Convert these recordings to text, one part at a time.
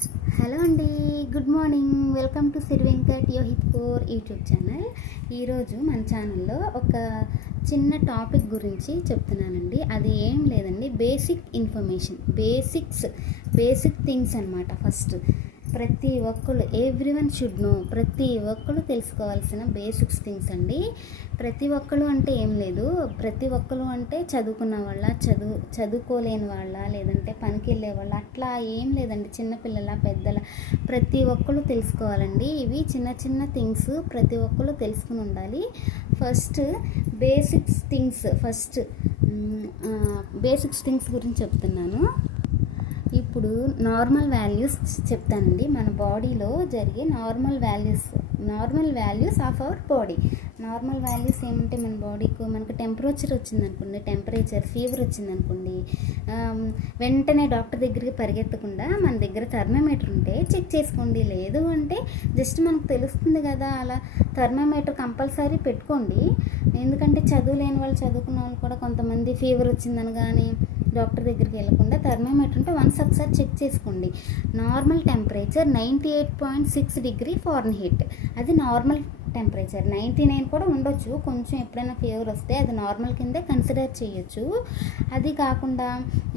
Hello అండి good morning. Welcome to Siri Venkat Yohit core YouTube channel. ఈరోజు మన ఛానల్లో ఒక చిన్న టాపిక్ గురించి చెప్తున్నానండి. అది ఏం లేదండి basic information basics basic things అనమాట ఫస్ట్. ప్రతి ఒక్కరు ఎవ్రీ వన్ షుడ్ నో ప్రతి ఒక్కరు తెలుసుకోవాల్సిన బేసిక్స్ థింగ్స్ అండి. ప్రతి ఒక్కరు అంటే ఏం లేదు. ప్రతి ఒక్కరు అంటే చదువుకున్న వాళ్ళ చదువు చదువుకోలేని వాళ్ళ లేదంటే పనికి వెళ్ళే వాళ్ళ అట్లా ఏం లేదండి. చిన్నపిల్లల పెద్దల ప్రతి ఒక్కరు తెలుసుకోవాలండి. ఇవి చిన్న చిన్న థింగ్స్ ప్రతి ఒక్కరు తెలుసుకుని ఉండాలి. First basics things first basics things గురించి చెప్తున్నాను. ఇప్పుడు నార్మల్ వాల్యూస్ చెప్తానండి. మన బాడీలో జరిగే normal values normal values of our body normal values ఏమంటే మన బాడీకి మనకు టెంపరేచర్ వచ్చిందనుకోండి టెంపరేచర్ ఫీవర్ వచ్చిందనుకోండి వెంటనే డాక్టర్ దగ్గరికి పరిగెత్తకుండా మన దగ్గర థర్మోమీటర్ ఉంటే చెక్ చేసుకోండి. లేదు అంటే జస్ట్ మనకు తెలుస్తుంది కదా అలా థర్మోమీటర్ కంపల్సరీ పెట్టుకోండి. ఎందుకంటే చదువు లేని వాళ్ళు చదువుకున్న వాళ్ళు కూడా కొంతమంది ఫీవర్ వచ్చిందని కానీ డాక్టర్ దగ్గరికి వెళ్ళకుండా థర్మోమీటర్ ఉంటే వన్స్ ఒకసారి చెక్ చేసుకోండి. Normal temperature ninety eight point six degree fahrenheit అది నార్మల్ టెంపరేచర్ నైంటీ నైన్ కూడా ఉండొచ్చు. కొంచెం ఎప్పుడైనా ఫీవర్ వస్తే అది నార్మల్ కిందే కన్సిడర్ చేయొచ్చు. అది కాకుండా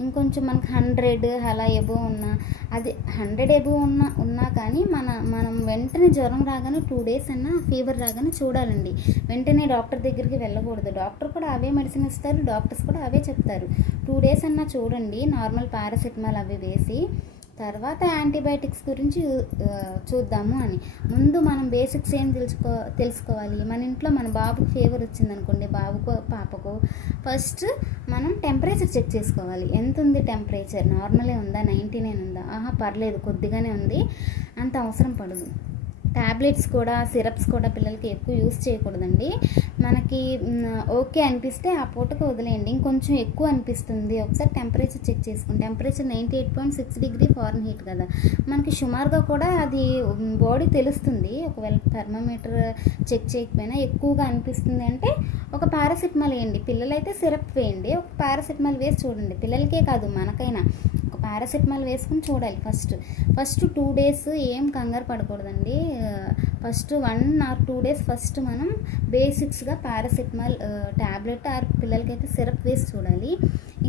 ఇంకొంచెం మనకు హండ్రెడ్ అలా ఎబో ఉన్నా అది హండ్రెడ్ ఎబో ఉన్నా ఉన్నా కానీ మన మనం వెంటనే జ్వరం రాగానే టూ డేస్ అన్నా ఫీవర్ రాగానే చూడాలండి. వెంటనే డాక్టర్ దగ్గరికి వెళ్ళకూడదు. డాక్టర్ కూడా అవే మెడిసిన్ ఇస్తారు. డాక్టర్స్ కూడా అవే చెప్తారు. టూ డేస్ అన్నా చూడండి. నార్మల్ పారాసిటమాల్ అవి వేసి తర్వాత యాంటీబయాటిక్స్ గురించి చూద్దాము అని. ముందు మనం బేసిక్స్ ఏం తెలుసుకో తెలుసుకోవాలి? మన ఇంట్లో మన బాబుకి ఫీవర్ వచ్చిందనుకోండి బాబుకో పాపకో ఫస్ట్ మనం టెంపరేచర్ చెక్ చేసుకోవాలి. ఎంత ఉంది టెంపరేచర్? నార్మలే ఉందా? నైంటీ నైన్ ఉందా? ఆహా పర్లేదు కొద్దిగానే ఉంది. అంత అవసరం పడదు. ట్యాబ్లెట్స్ కూడా సిరప్స్ కూడా పిల్లలకి ఎక్కువ యూస్ చేయకూడదండి. మనకి ఓకే అనిపిస్తే ఆ పూటకు వదిలేయండి. ఇంకొంచెం ఎక్కువ అనిపిస్తుంది. ఒకసారి టెంపరేచర్ చెక్ చేసుకోండి. Temperature ninety eight point six degree fahrenheit కదా. మనకి సుమారుగా కూడా అది బాడీ తెలుస్తుంది. ఒకవేళ థర్మోమీటర్ చెక్ చేయకపోయినా ఎక్కువగా అనిపిస్తుంది అంటే ఒక పారాసిటమాల్ వేయండి. పిల్లలైతే సిరప్ వేయండి. ఒక పారాసిటమాల్ వేసి చూడండి. పిల్లలకే కాదు మనకైనా. పారాసెటమాల్ వేసుకుని చూడాలి ఫస్ట్. ఫస్ట్ టూ డేస్ ఏం కంగారు పడకూడదండి. First one or two days first మనం బేసిక్స్గా పారాసెటమాల్ ట్యాబ్లెట్ ఆర్ పిల్లలకైతే సిరప్ వేసి చూడాలి.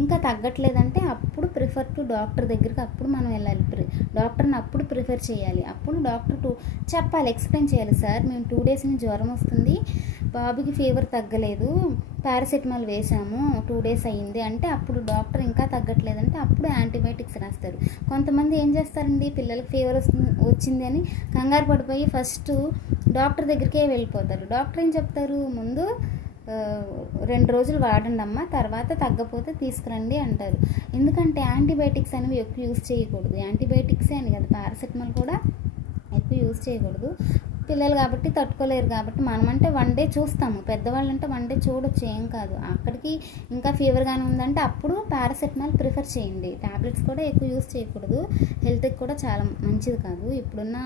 ఇంకా తగ్గట్లేదంటే అప్పుడు ప్రిఫర్ టు డాక్టర్ దగ్గరికి అప్పుడు మనం వెళ్ళాలి. ప్రి డాక్టర్ని అప్పుడు ప్రిఫర్ చేయాలి. అప్పుడు డాక్టర్ టూ చెప్పాలి ఎక్స్ప్లెయిన్ చేయాలి. సార్ మేము టూ డేస్ నుంచి జ్వరం వస్తుంది. బాబుకి ఫీవర్ తగ్గలేదు. పారాసెటమాల్ వేసాము. టూ డేస్ అయ్యింది అంటే అప్పుడు డాక్టర్ ఇంకా తగ్గట్లేదంటే అప్పుడు యాంటీబయాటిక్స్ రాస్తారు. కొంతమంది ఏం చేస్తారండి? పిల్లలకి ఫీవర్ వస్తుంది వచ్చింది అని కంగారు పడిపోయి ఫస్ట్ డాక్టర్ దగ్గరికే వెళ్ళిపోతారు. డాక్టర్ ఏం చెప్తారు? ముందు రెండు రోజులు వాడండి అమ్మ తర్వాత తగ్గపోతే తీసుకురండి అంటారు. ఎందుకంటే యాంటీబయాటిక్స్ అనేవి ఎక్కువ యూస్ చేయకూడదు. యాంటీబయాటిక్సే అని కదా పారాసెటమాల్ కూడా ఎక్కువ యూస్ చేయకూడదు. పిల్లలు కాబట్టి తట్టుకోలేరు కాబట్టి మనం అంటే వన్ డే చూస్తాము. పెద్దవాళ్ళు అంటే వన్ డే చూడొచ్చు ఏం కాదు. అక్కడికి ఇంకా ఫీవర్గానే ఉందంటే అప్పుడు పారాసెటమాల్ ప్రిఫర్ చేయండి. టాబ్లెట్స్ కూడా ఎక్కువ యూస్ చేయకూడదు. హెల్త్కి కూడా చాలా మంచిది కాదు. ఇప్పుడున్న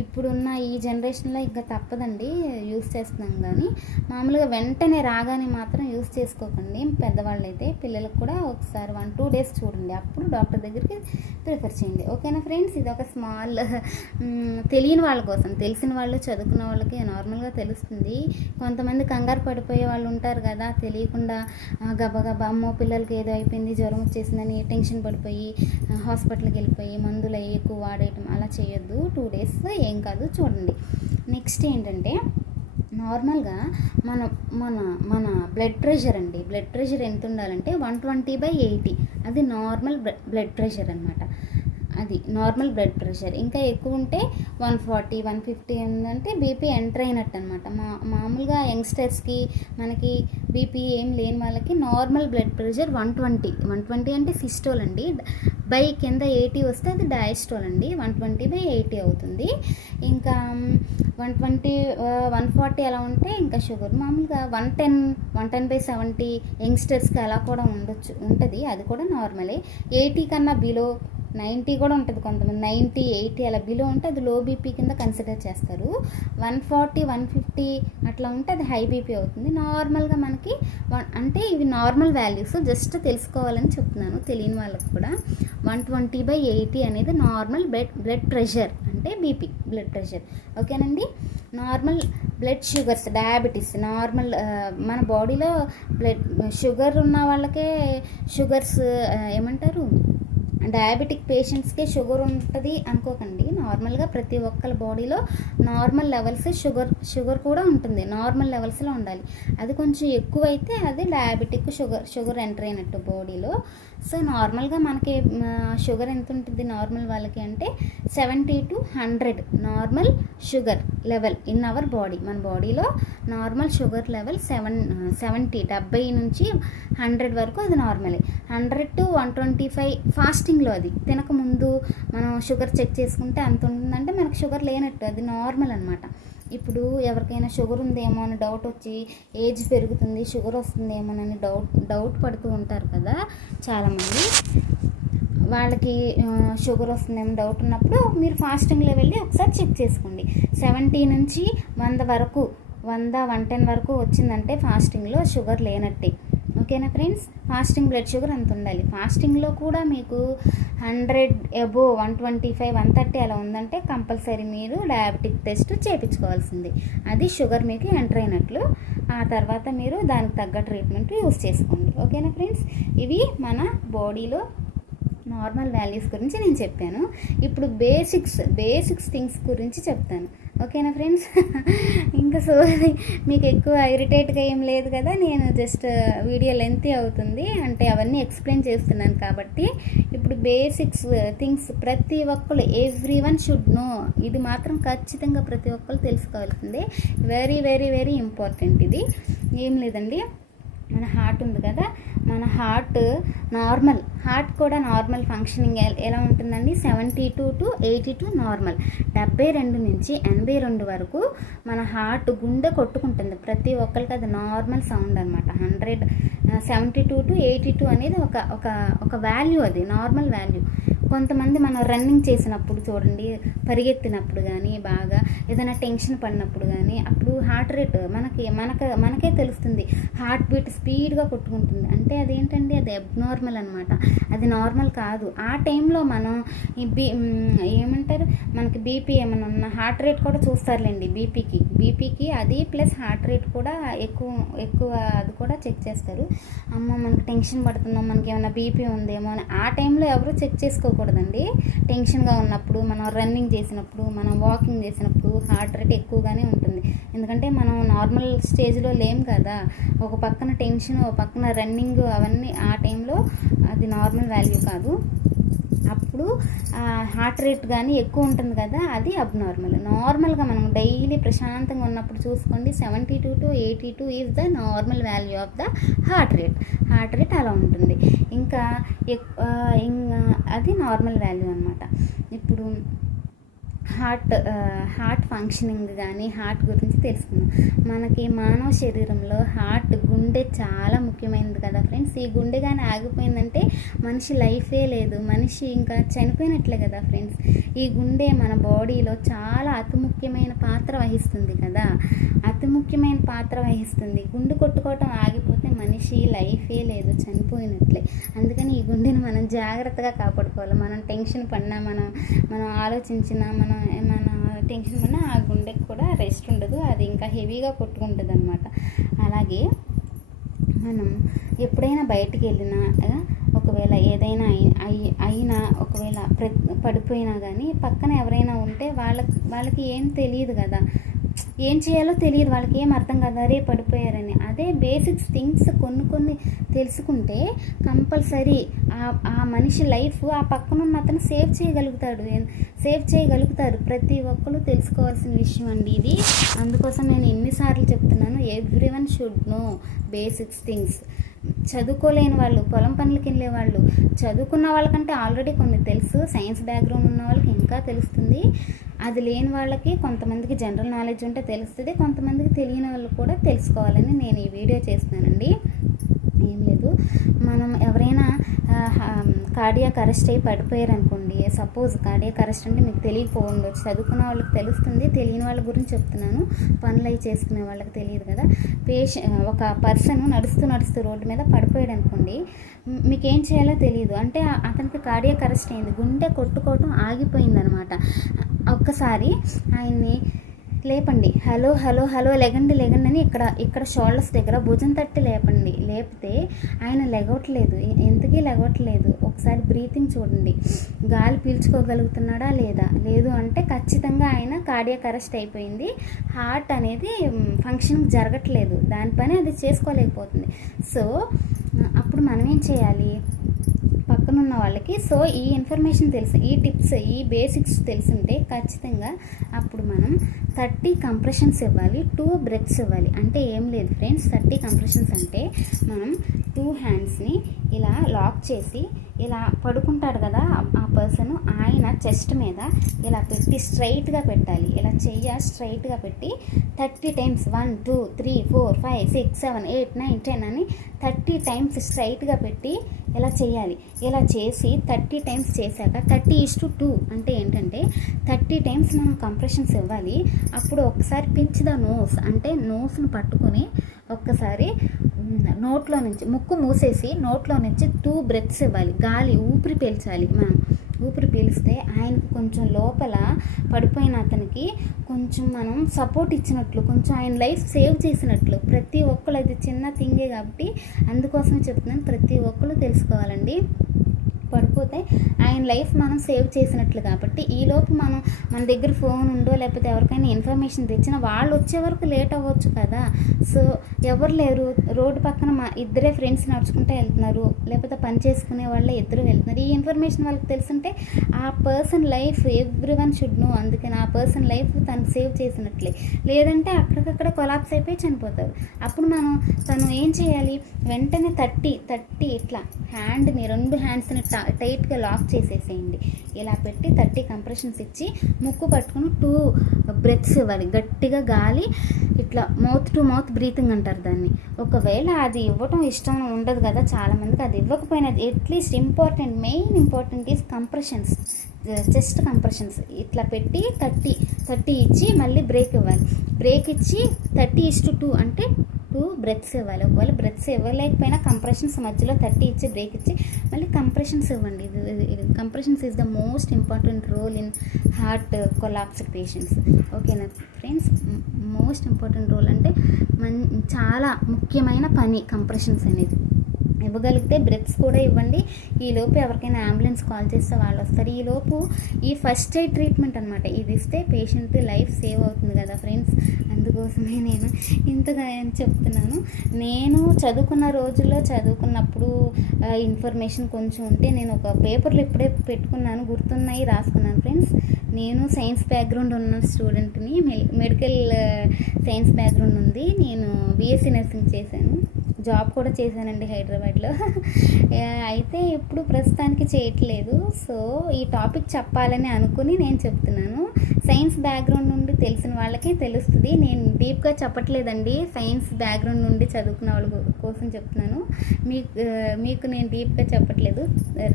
ఇప్పుడున్న ఈ జనరేషన్లో ఇంకా తప్పదండి యూస్ చేస్తున్నాం కానీ మామూలుగా వెంటనే రాగానే మాత్రం యూస్ చేసుకోకండి. పెద్దవాళ్ళు అయితే పిల్లలకు కూడా ఒకసారి వన్ టూ డేస్ చూడండి. అప్పుడు డాక్టర్ దగ్గరికి ప్రిఫర్ చేయండి. ఓకేనా ఫ్రెండ్స్? ఇది ఒక స్మాల్ తెలియని వాళ్ళ కోసం. తెలిసిన వాళ్ళు చదువుకున్న వాళ్ళకి నార్మల్గా తెలుస్తుంది. కొంతమంది కంగారు పడిపోయే వాళ్ళు ఉంటారు కదా తెలియకుండా గబగబా అమ్మో పిల్లలకి ఏదో అయిపోయింది జ్వరం వచ్చేసిందని టెన్షన్ పడిపోయి హాస్పిటల్కి వెళ్ళిపోయి మందులు అవి ఎక్కువ వాడేయటం అలా చేయొద్దు. టూ డేస్ ఏం కాదు చూడండి. నెక్స్ట్ ఏంటంటే నార్మల్గా మన మన మన బ్లడ్ ప్రెషర్ అండి. బ్లడ్ ప్రెషర్ ఎంత ఉండాలంటే వన్ ట్వంటీ బై ఎయిటీ అది నార్మల్ బ్లడ్ ప్రెషర్ అనమాట అది నార్మల్ బ్లడ్ ప్రెషర్ ఇంకా ఎక్కువ ఉంటే వన్ ఫార్టీ వన్ ఫిఫ్టీ ఏంటంటే బీపీ ఎంటర్ అయినట్టు అనమాట మా మామూలుగా యంగ్స్టర్స్కి మనకి బీపీ ఏం లేని వాళ్ళకి normal blood pressure one twenty one twenty అంటే సిస్టోల్ అండి. బై కింద ఎయిటీ వస్తే అది డయాస్టోల్ అండి. వన్ ట్వంటీ బై ఎయిటీ అవుతుంది. ఇంకా వన్ ట్వంటీ వన్ ఫార్టీ అలా ఉంటే ఇంకా షుగర్. మామూలుగా one ten one ten by seventy యంగ్స్టర్స్కి అలా కూడా ఉండొచ్చు ఉంటుంది. అది కూడా నార్మలే. ఎయిటీ కన్నా బిలో నైంటీ కూడా ఉంటుంది కొంతమంది. నైంటీ ఎయిటీ అలా బిలో ఉంటే అది లో బీపీ కింద కన్సిడర్ చేస్తారు. వన్ ఫార్టీ వన్ ఫిఫ్టీ అట్లా ఉంటే అది హై బీపీ అవుతుంది. నార్మల్గా మనకి వన్ అంటే ఇవి నార్మల్ వాల్యూస్. జస్ట్ తెలుసుకోవాలని చెప్తున్నాను తెలియని వాళ్ళకి కూడా. వన్ ట్వంటీ బై ఎయిటీ అనేది నార్మల్ బ్లడ్ బ్లడ్ ప్రెషర్ అంటే బీపీ బ్లడ్ ప్రెషర్. ఓకేనండి? Normal blood sugars diabetes normal మన బాడీలో బ్లడ్ షుగర్ ఉన్న వాళ్ళకే షుగర్స్ ఏమంటారు? డయాబెటిక్ పేషెంట్స్కే షుగర్ ఉంటుంది అనుకోకండి. నార్మల్గా ప్రతి ఒక్కరి బాడీలో నార్మల్ లెవెల్స్ షుగర్ షుగర్ కూడా ఉంటుంది. నార్మల్ లెవెల్స్లో ఉండాలి. అది కొంచెం ఎక్కువైతే అది డయాబెటిక్ షుగర్ షుగర్ ఎంటర్ అయినట్టు బాడీలో సో నార్మల్గా మనకి షుగర్ ఎంత ఉంటుంది నార్మల్ వాళ్ళకి అంటే seventy to hundred normal sugar level in our body. మన బాడీలో normal sugar level seven seventy డెబ్బై నుంచి హండ్రెడ్ వరకు అది నార్మలే. Hundred to one twenty five ఫాస్టింగ్లో అది. తినక ముందు మనం షుగర్ చెక్ చేసుకుంటే అంత ఉంటుందంటే మనకు షుగర్ లేనట్టు అది నార్మల్ అనమాట ఇప్పుడు ఎవరికైనా షుగర్ ఉందేమో అని డౌట్ వచ్చి ఏజ్ పెరుగుతుంది షుగర్ వస్తుందేమోనని డౌట్ డౌట్ పడుతూ ఉంటారు కదా చాలామంది. వాళ్ళకి షుగర్ వస్తుందేమో డౌట్ ఉన్నప్పుడు మీరు ఫాస్టింగ్లో వెళ్ళి ఒకసారి చెక్ చేసుకోండి. సెవెంటీ నుంచి వంద వరకు వంద వన్ టెన్ వరకు వచ్చిందంటే ఫాస్టింగ్లో షుగర్ లేనట్టే. ఓకేనా ఫ్రెండ్స్? ఫాస్టింగ్ బ్లడ్ షుగర్ అంత ఉండాలి. ఫాస్టింగ్లో కూడా మీకు hundred above one twenty five one thirty అలా ఉందంటే కంపల్సరీ మీరు డయాబెటిక్ టెస్ట్ చేయించుకోవాల్సింది అది షుగర్ మీకు ఎంటర్ అయినట్లు. ఆ తర్వాత మీరు దానికి తగ్గ ట్రీట్మెంట్ యూస్ చేసుకోండి. ఓకేనా ఫ్రెండ్స్? ఇవి మన బాడీలో నార్మల్ వాల్యూస్ గురించి నేను చెప్పాను. ఇప్పుడు బేసిక్స్ బేసిక్స్ థింగ్స్ గురించి చెప్తాను. ఓకేనా ఫ్రెండ్స్? ఇంకా సో మీకు ఎక్కువ ఇరిటేట్గా ఏం లేదు కదా నేను జస్ట్ వీడియో లెంతీ అవుతుంది. అంటే అవన్నీ ఎక్స్ప్లెయిన్ చేస్తున్నాను కాబట్టి ఇప్పుడు బేసిక్స్ థింగ్స్ ప్రతి ఒక్కరు ఎవ్రీ వన్ షుడ్ నో. ఇది మాత్రం ఖచ్చితంగా ప్రతి ఒక్కరు తెలుసుకోవాల్సిందే. వెరీ వెరీ వెరీ ఇంపార్టెంట్ ఇది. ఏం లేదండి. మన హార్ట్ ఉంది కదా? మన హార్ట్ నార్మల్ హార్ట్ కూడా నార్మల్ ఫంక్షనింగ్ ఎలా ఉంటుందండి? Seventy two to eighty two normal డెబ్బై రెండు నుంచి ఎనభై రెండు వరకు మన హార్ట్ గుండె కొట్టుకుంటుంది. ప్రతి ఒక్కరికి అది నార్మల్ సౌండ్ అనమాట hundred seventy two to eighty two అనేది ఒక ఒక ఒక వాల్యూ అది. నార్మల్ వాల్యూ కొంతమంది మనం రన్నింగ్ చేసినప్పుడు చూడండి పరిగెత్తినప్పుడు కానీ బాగా ఏదైనా టెన్షన్ పడినప్పుడు కానీ అప్పుడు హార్ట్ రేట్ మనకి మనక మనకే తెలుస్తుంది. హార్ట్ బీట్ స్పీడ్గా కొట్టుకుంటుంది. అంటే అదేంటండి? అది అబ్నార్మల్ అనమాట అది నార్మల్ కాదు. ఆ టైంలో మనం ఈ బీ ఏమంటారు? మనకి బీపీ ఏమైనా ఉన్న హార్ట్ రేట్ కూడా చూస్తారులేండి బీపీకి బీపీకి అది ప్లస్ హార్ట్ రేట్ కూడా ఎక్కువ ఎక్కువ అది కూడా చెక్ చేస్తారు. అమ్మ మనకి టెన్షన్ పడుతుందో మనకి ఏమైనా బీపీ ఉందేమో అని ఆ టైంలో ఎవరు చెక్ చేసుకోకూడదండి టెన్షన్గా ఉన్నప్పుడు మనం రన్నింగ్ చేసినప్పుడు మనం వాకింగ్ చేసినప్పుడు హార్ట్ రేట్ ఎక్కువగానే ఉంటుంది. ఎందుకంటే మనం నార్మల్ స్టేజ్లో లేం కదా. ఒక పక్కన టెన్షన్ ఒక పక్కన రన్నింగ్ అవన్నీ ఆ టైంలో అది నార్మల్ వాల్యూ కాదు. అప్పుడు హార్ట్ రేట్ కానీ ఎక్కువ ఉంటుంది కదా అది అబ్నార్మల్ నార్మల్గా మనం డైలీ ప్రశాంతంగా ఉన్నప్పుడు చూసుకోండి seventy two to eighty two is the normal value of the heart rate heart rate అలా ఉంటుంది. ఇంకా ఎక్- ఇంకా అది నార్మల్ వాల్యూ అనమాట ఇప్పుడు హార్ట్ హార్ట్ ఫంక్షనింగ్ కానీ హార్ట్ గురించి తెలుసుకుందాం. మనకి మానవ శరీరంలో హార్ట్ గుండె చాలా ముఖ్యమైనది కదా ఫ్రెండ్స్. ఈ గుండె కానీ ఆగిపోయిందంటే మనిషి లైఫే లేదు. మనిషి ఇంకా చనిపోయినట్లే కదా ఫ్రెండ్స్. ఈ గుండె మన బాడీలో చాలా అతి ముఖ్యమైన పాత్ర వహిస్తుంది కదా. అతి ముఖ్యమైన పాత్ర వహిస్తుంది. గుండె కొట్టుకోవటం ఆగిపోతే మనిషి లైఫే లేదు చనిపోయినట్లే. అందుకని ఈ గుండెని మనం జాగ్రత్తగా కాపాడుకోవాలి. మనం టెన్షన్ పడినా మనం మనం ఆలోచించినా మనం ఏమైనా టెన్షన్ పడినా ఆ గుండెకి కూడా రెస్ట్ ఉండదు. అది ఇంకా హెవీగా కొట్టుకుంటుంది అనమాట అలాగే మనం ఎప్పుడైనా బయటికి వెళ్ళినా ఒకవేళ ఏదైనా అయి- అయి- అయినా ఒకవేళ ప్ర పడిపోయినా కానీ పక్కన ఎవరైనా ఉంటే వాళ్ళకి వాళ్ళకి ఏం తెలియదు కదా. ఏం చేయాలో తెలియదు వాళ్ళకి ఏం అర్థం కాదు అరే పడిపోయారని. అదే బేసిక్స్ థింగ్స్ కొన్ని కొన్ని తెలుసుకుంటే కంపల్సరీ ఆ ఆ మనిషి లైఫ్ ఆ పక్కన ఉన్న అతను సేవ్ చేయగలుగుతాడు. సేవ్ చేయగలుగుతారు. ప్రతి ఒక్కరు తెలుసుకోవాల్సిన విషయం అండి ఇది. అందుకోసం నేను ఎన్నిసార్లు చెప్తున్నాను everyone should know basics things చదువుకోలేని వాళ్ళు పొలం పనులకి వెళ్ళే వాళ్ళు చదువుకున్న వాళ్ళకంటే ఆల్రెడీ కొన్ని తెలుసు సైన్స్ బ్యాక్గ్రౌండ్ ఉన్న వాళ్ళకి ఇంకా తెలుస్తుంది. అది లేని వాళ్ళకి కొంతమందికి జనరల్ నాలెడ్జ్ ఉంటే తెలుస్తుంది కొంతమందికి తెలియని వాళ్ళు కూడా తెలుసుకోవాలని నేను ఈ వీడియో చేస్తున్నానండి. ఏం లేదు. మనం ఎవరైనా కార్డియాక్ అరెస్ట్ అయ్యి పడిపోయారు అనుకోండి సపోజ్ కార్డియాక్ అరెస్ట్ అంటే మీకు తెలియకపోవచ్చు చదువుకున్న వాళ్ళకి తెలుస్తుంది తెలియని వాళ్ళ గురించి చెప్తున్నాను. పనులు అవి చేసుకునే వాళ్ళకి తెలియదు కదా. పేష ఒక పర్సన్ నడుస్తూ నడుస్తూ రోడ్డు మీద పడిపోయాడు అనుకోండి మీకు ఏం చేయాలో తెలియదు. అంటే అతనికి కార్డియాక్ అరెస్ట్ అయింది. గుండె కొట్టుకోవటం ఆగిపోయింది అనమాట ఒక్కసారి ఆయన్ని లేపండి. హలో హలో హలో లెగండి లెగండి అని ఇక్కడ ఇక్కడ షోల్డర్స్ దగ్గర భుజం తట్టి లేపండి. లేపితే ఆయన లెగవట్లేదు. ఎంతకీ ఎందుకీ లెగవట్లేదు? ఒకసారి బ్రీతింగ్ చూడండి. గాలి పీల్చుకోగలుగుతున్నాడా లేదా? లేదు అంటే ఖచ్చితంగా ఆయన కార్డియాక్ అరెస్ట్ అయిపోయింది. హార్ట్ అనేది ఫంక్షన్ జరగట్లేదు. దాని పని అది చేసుకోలేకపోతుంది. సో అప్పుడు మనం ఏం చేయాలి? పక్కన ఉన్న వాళ్ళకి. సో ఈ ఇన్ఫర్మేషన్ తెలుసు ఈ టిప్స్ ఈ బేసిక్స్ తెలుసుంటే ఖచ్చితంగా అప్పుడు మనం థర్టీ కంప్రెషన్స్ ఇవ్వాలి టూ బ్రెత్స్ ఇవ్వాలి. అంటే ఏం లేదు ఫ్రెండ్స్ థర్టీ కంప్రెషన్స్ అంటే మనం టూ హ్యాండ్స్ని ఇలా లాక్ చేసి ఇలా పడుకుంటాడు కదా ఆ- పర్సన్ ఆయన చెస్ట్ మీద ఇలా పెట్టి స్ట్రైట్గా పెట్టాలి. ఇలా చెయ్య స్ట్రైట్గా పెట్టి thirty times one two three four five six seven eight nine ten అని థర్టీ టైమ్స్ స్ట్రైట్గా పెట్టి ఇలా చేయాలి ఇలా చేసి థర్టీ టైమ్స్ చేశాక థర్టీ ఇస్ టు టూ అంటే ఏంటంటే థర్టీ టైమ్స్ మనం కంప్రెషన్స్ ఇవ్వాలి. అప్పుడు ఒకసారి పించ్ ద నోస్ అంటే నోస్ను పట్టుకొని ఒక్కసారి నోట్లో నుంచి ముక్కు మూసేసి నోట్లో నుంచి టూ బ్రెత్స్ ఇవ్వాలి. గాలి ఊపిరి పీల్చాలి. మనం ఊపిరి పీలిస్తే ఆయనకు కొంచెం లోపల పడిపోయిన అతనికి కొంచెం మనం సపోర్ట్ ఇచ్చినట్లు కొంచెం ఆయన లైఫ్ సేవ్ చేసినట్లు. ప్రతి ఒక్కరు అది చిన్న థింగే కాబట్టి అందుకోసమే చెప్తున్నాను. ప్రతి ఒక్కరు తెలుసుకోవాలండి. పడిపోతే ఆయన లైఫ్ మనం సేవ్ చేసినట్లు కాబట్టి ఈలోపు మనం మన దగ్గర ఫోన్ ఉందో లేకపోతే ఎవరికైనా ఇన్ఫర్మేషన్ తెచ్చినా వాళ్ళు వచ్చే వరకు లేట్ అవ్వచ్చు కదా. సో ఎవరు లేరు. రోడ్డు పక్కన మా ఇద్దరే ఫ్రెండ్స్ నడుచుకుంటూ వెళ్తున్నారు. లేకపోతే పని చేసుకునే వాళ్ళే ఇద్దరు వెళ్తున్నారు. ఈ ఇన్ఫర్మేషన్ వాళ్ళకి తెలుసుంటే ఆ person life every one should know. అందుకని ఆ పర్సన్ లైఫ్ తను సేవ్ చేసినట్లే. లేదంటే అక్కడికక్కడ కొలాప్స్ అయిపోయి చనిపోతారు. అప్పుడు మనం తను ఏం చేయాలి? వెంటనే తట్టి తట్టి ఇట్లా హ్యాండ్ని రెండు హ్యాండ్స్ని టైట్గా లాక్ చేసేసేయండి. ఇలా పెట్టి థర్టీ కంప్రెషన్స్ ఇచ్చి ముక్కు పట్టుకుని టూ బ్రెత్స్ ఇవ్వాలి. గట్టిగా గాలి ఇట్లా మౌత్ టు మౌత్ బ్రీతింగ్ అంటారు దాన్ని. ఒకవేళ అది ఇవ్వటం ఇష్టం ఉండదు కదా చాలామందికి అది ఇవ్వకపోయినా at least important main important is compressions chest compressions ఇట్లా పెట్టి థర్టీ థర్టీ ఇచ్చి మళ్ళీ బ్రేక్ ఇవ్వాలి. బ్రేక్ ఇచ్చి థర్టీ ఇస్ టు టూ అంటే టూ బ్రెత్స్ ఇవ్వాలి. ఒకవేళ బ్రెత్స్ ఇవ్వలేకపోయినా కంప్రెషన్స్ మధ్యలో థర్టీ ఇచ్చి బ్రేక్ ఇచ్చి మళ్ళీ కంప్రెషన్స్ ఇవ్వండి. ఇది compressions is the most important role in heart collapsed patients. ఓకేనా ఫ్రెండ్స్ మోస్ట్ ఇంపార్టెంట్ రోల్ అంటే మన్ చాలా ముఖ్యమైన పని కంప్రెషన్స్ అనేది. ఇవ్వగలిగితే బ్రెత్స్ కూడా ఇవ్వండి. ఈలోపు ఎవరికైనా అంబులెన్స్ కాల్ చేస్తే వాళ్ళు వస్తారు. ఈలోపు ఈ ఫస్ట్ ఎయిడ్ ట్రీట్మెంట్ అనమాట ఇది ఇస్తే పేషెంట్ లైఫ్ సేవ్ అవుతుంది కదా ఫ్రెండ్స్ అందుకోసమే నేను ఇంతగా అని చెప్తున్నాను. నేను చదువుకున్న రోజుల్లో చదువుకున్నప్పుడు ఇన్ఫర్మేషన్ కొంచెం ఉంటే నేను ఒక పేపర్లు ఇప్పుడే పెట్టుకున్నాను గుర్తున్నాయి రాసుకున్నాను ఫ్రెండ్స్ నేను సైన్స్ బ్యాక్గ్రౌండ్ ఉన్న స్టూడెంట్ని మెడికల్ సైన్స్ బ్యాక్గ్రౌండ్ ఉంది. నేను బీఎస్సీ నర్సింగ్ చేశాను. జాబ్ కూడా చేశానండి హైదరాబాద్లో. అయితే ఇప్పుడు ప్రస్తుతానికి చేయట్లేదు. సో ఈ టాపిక్ చెప్పాలని అనుకుని నేను చెప్తున్నాను. సైన్స్ బ్యాక్గ్రౌండ్ నుండి తెలిసిన వాళ్ళకి తెలుస్తుంది. నేను డీప్గా చెప్పట్లేదండి. సైన్స్ బ్యాక్గ్రౌండ్ నుండి చదువుకున్న వాళ్ళ కోసం చెప్తున్నాను. మీకు మీకు నేను డీప్గా చెప్పట్లేదు.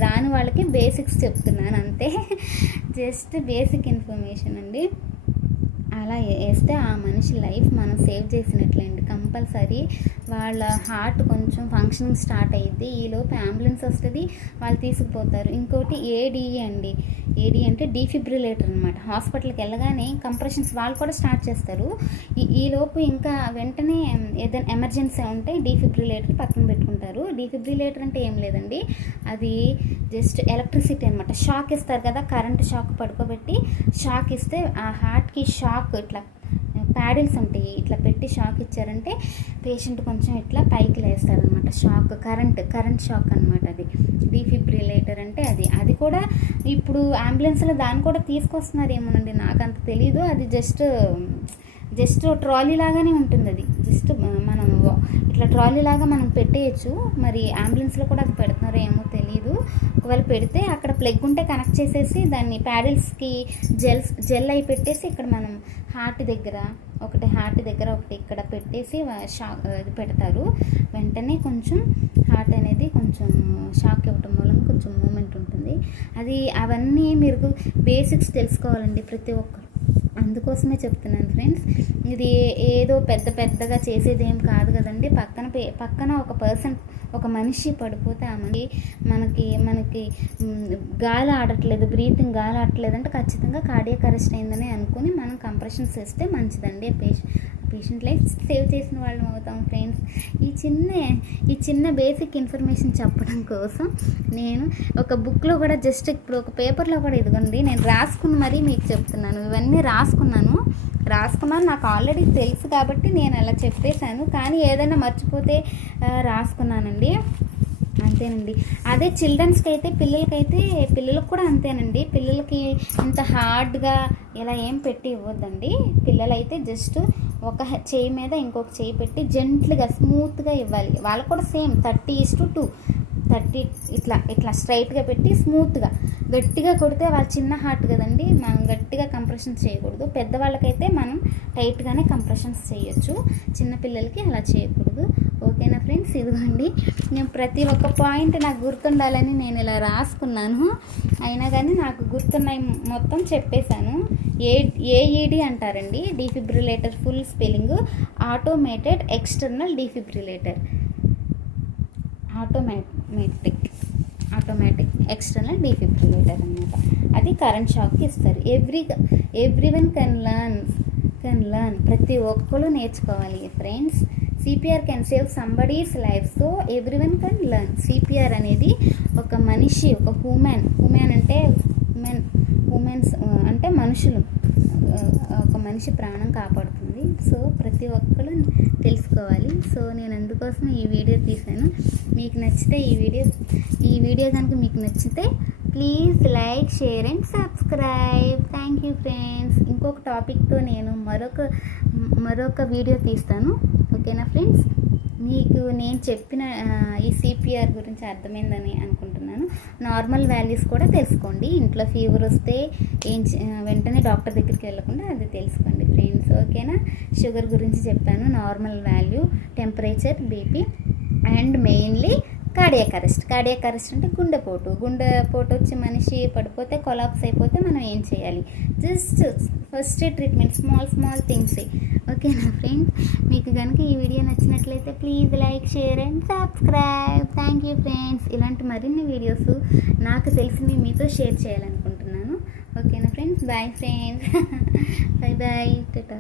రాని వాళ్ళకి బేసిక్స్ చెప్తున్నాను అంతే. జస్ట్ బేసిక్ ఇన్ఫర్మేషన్ అండి. అలా వేస్తే ఆ మనిషి లైఫ్ మనం సేవ్ చేసినట్లండి. కంపల్సరీ వాళ్ళ హార్ట్ కొంచెం ఫంక్షనింగ్ స్టార్ట్ అయ్యిద్ది ఈలోపు అంబులెన్స్ వస్తుంది వాళ్ళు తీసుకుపోతారు. ఇంకోటి ఏడిఈ అండి. ఏడి అంటే డీఫిబ్రిలేటర్ అనమాట హాస్పిటల్కి వెళ్ళగానే కంప్రెషన్స్ వాళ్ళు కూడా స్టార్ట్ చేస్తారు. ఈ ఈలోపు ఇంకా వెంటనే ఏదైనా ఎమర్జెన్సీ ఉంటే డీఫిబ్రిలేటర్ పక్కన పెట్టుకుంటారు. డీఫిబ్రిలేటర్ అంటే ఏం లేదండి. అది జస్ట్ ఎలక్ట్రిసిటీ అనమాట షాక్ ఇస్తారు కదా కరెంట్ షాక్ పడుకోబెట్టి షాక్ ఇస్తే ఆ హార్ట్కి షాక్ ఇట్లా ప్యాడిల్స్ ఉంటాయి. ఇట్లా పెట్టి షాక్ ఇచ్చారంటే పేషెంట్ కొంచెం ఇట్లా పైకి లేస్తారనమాట షాక్ కరెంట్ కరెంట్ షాక్ అనమాట అది. డీఫిబ్రిలేటర్ అంటే అది. అది కూడా ఇప్పుడు అంబులెన్స్లో దాన్ని కూడా తీసుకొస్తున్నారేమోనండి. నాకు అంత తెలీదు. అది జస్ట్ జస్ట్ ట్రాలీ లాగానే ఉంటుంది అది. జస్ట్ మనం ఇట్లా ట్రాలీ లాగా మనం పెట్టేయచ్చు. మరి అంబులెన్స్లో కూడా అది పెడుతున్నారో ఏమో తెలియదు ఒకవేళ పెడితే అక్కడ ప్లగ్ ఉంటే కనెక్ట్ చేసేసి దాన్ని ప్యాడిల్స్కి జెల్స్ జెల్ అయి పెట్టేసి ఇక్కడ మనం హార్ట్ దగ్గర ఒకటి హార్ట్ దగ్గర ఒకటి ఇక్కడ పెట్టేసి షాక్ ఇది పెడతారు. వెంటనే కొంచెం హార్ట్ అనేది కొంచెం షాక్ ఇవ్వటం మూలంగా కొంచెం మూమెంట్ ఉంటుంది. అది అవన్నీ మీరు బేసిక్స్ తెలుసుకోవాలండి ప్రతి ఒక్కరు. అందుకోసమే చెప్తున్నాను ఫ్రెండ్స్. ఇది ఏదో పెద్ద పెద్దగా చేసేది ఏం కాదు కదండి. పక్కన పే- పక్కన ఒక పర్సన్ ఒక మనిషి పడిపోతే ఆ మనిషి మనకి మనకి గాలి ఆడట్లేదు బ్రీతింగ్ గాలి ఆడట్లేదు అంటే ఖచ్చితంగా కార్డియక్ అరెస్ట్ అయిందని అనుకుని మనం కంప్రెషన్స్ వేస్తే మంచిదండి. పేషెంట్ పేషెంట్ లైఫ్ సేవ్ చేసిన వాళ్ళం అవుతాం ఫ్రెండ్స్ ఈ చిన్న ఈ చిన్న బేసిక్ ఇన్ఫర్మేషన్ చెప్పడం కోసం నేను ఒక బుక్లో కూడా జస్ట్ ఇప్పుడు ఒక పేపర్లో కూడా ఇదిగోండి నేను రాసుకుని మరీ మీకు చెప్తున్నాను. ఇవన్నీ రాసుకున్నాను. రాసుకున్నాను. నాకు ఆల్రెడీ తెలుసు కాబట్టి నేను అలా చెప్పేశాను. కానీ ఏదైనా మర్చిపోతే రాసుకున్నానండి. రాసుకున్నానండి అంతేనండి. అదే చిల్డ్రన్స్కి అయితే పిల్లలకైతే పిల్లలకు కూడా అంతేనండి. పిల్లలకి ఇంత హార్డ్గా ఇలా ఏం పెట్టి ఇవ్వద్దండి. పిల్లలైతే జస్ట్ ఒక చేయి మీద ఇంకొక చేయి పెట్టి జెంట్లుగా స్మూత్గా ఇవ్వాలి. వాళ్ళకు కూడా same thirty is to two. Thirty ఇట్లా ఇట్లా స్ట్రైట్గా పెట్టి స్మూత్గా. గట్టిగా కొడితే వాళ్ళు చిన్న హార్ట్ కదండి మనం గట్టిగా కంప్రెషన్స్ చేయకూడదు. పెద్దవాళ్ళకైతే మనం టైట్గానే కంప్రెషన్స్ చేయొచ్చు. చిన్నపిల్లలకి అలా చేయకూడదు. ఓకేనా ఫ్రెండ్స్? ఇదిగోండి. నేను ప్రతి ఒక్క పాయింట్ నాకు గుర్తుండాలని నేను ఇలా రాసుకున్నాను. అయినా కానీ నాకు గుర్తున్నాయి మొత్తం చెప్పేశాను. ఏ ఏఈడి అంటారండి. Defibrillator full spelling automated external defibrillator automatic automatic external defibrillator అనమాట అది కరెంట్ షాక్కి ఇస్తారు. Every every one can learn can learn ప్రతి ఒక్కరు నేర్చుకోవాలి friends CPR can save somebody's life so every one can learn CPR అనేది ఒక మనిషి ఒక హ్యూమెన్ హ్యూమెన్ అంటే హ్యూమెన్ హ్యూమెన్స్ అంటే మనుషులు. ఒక మనిషి ప్రాణం కాపాడుతుంది. సో ప్రతి ఒక్కరు తెలుసుకోవాలి. సో నేను అందుకోసం ఈ వీడియో తీశాను. మీకు నచ్చితే ఈ వీడియో ఈ వీడియో కనుక మీకు నచ్చితే please like share and subscribe. Thank you friends. ఇంకొక టాపిక్తో నేను మరొక మరొక వీడియో తీస్తాను. ఓకేనా ఫ్రెండ్స్? మీకు నేను చెప్పిన ఈ సిపిఆర్ గురించి అర్థమైందని అనుకుంటున్నాను. నార్మల్ వాల్యూస్ కూడా తెలుసుకోండి. ఇంట్లో ఫీవర్ వస్తే ఏం వెంటనే డాక్టర్ దగ్గరికి వెళ్ళకుండా అది తెలుసుకోండి ఫ్రెండ్స్. ఓకేనా? షుగర్ గురించి చెప్పాను. Normal value temperature BP and mainly cardiac arrest. Cardiac arrest అంటే గుండెపోటు. గుండెపోటు వచ్చి మనిషి పడిపోతే కొలాప్స్ అయిపోతే మనం ఏం చేయాలి? Just first treatment small small థింగ్సే. ఓకేనా ఫ్రెండ్స్? మీకు కనుక ఈ వీడియో నచ్చినట్లయితే please like share and subscribe. Thank you friends. ఇలాంటి మరిన్ని వీడియోస్ నాకు తెలిసినవి మీతో షేర్ చేయాలనుకుంటున్నాను. ఓకేనా friends? Bye friends. Bye bye. Tata.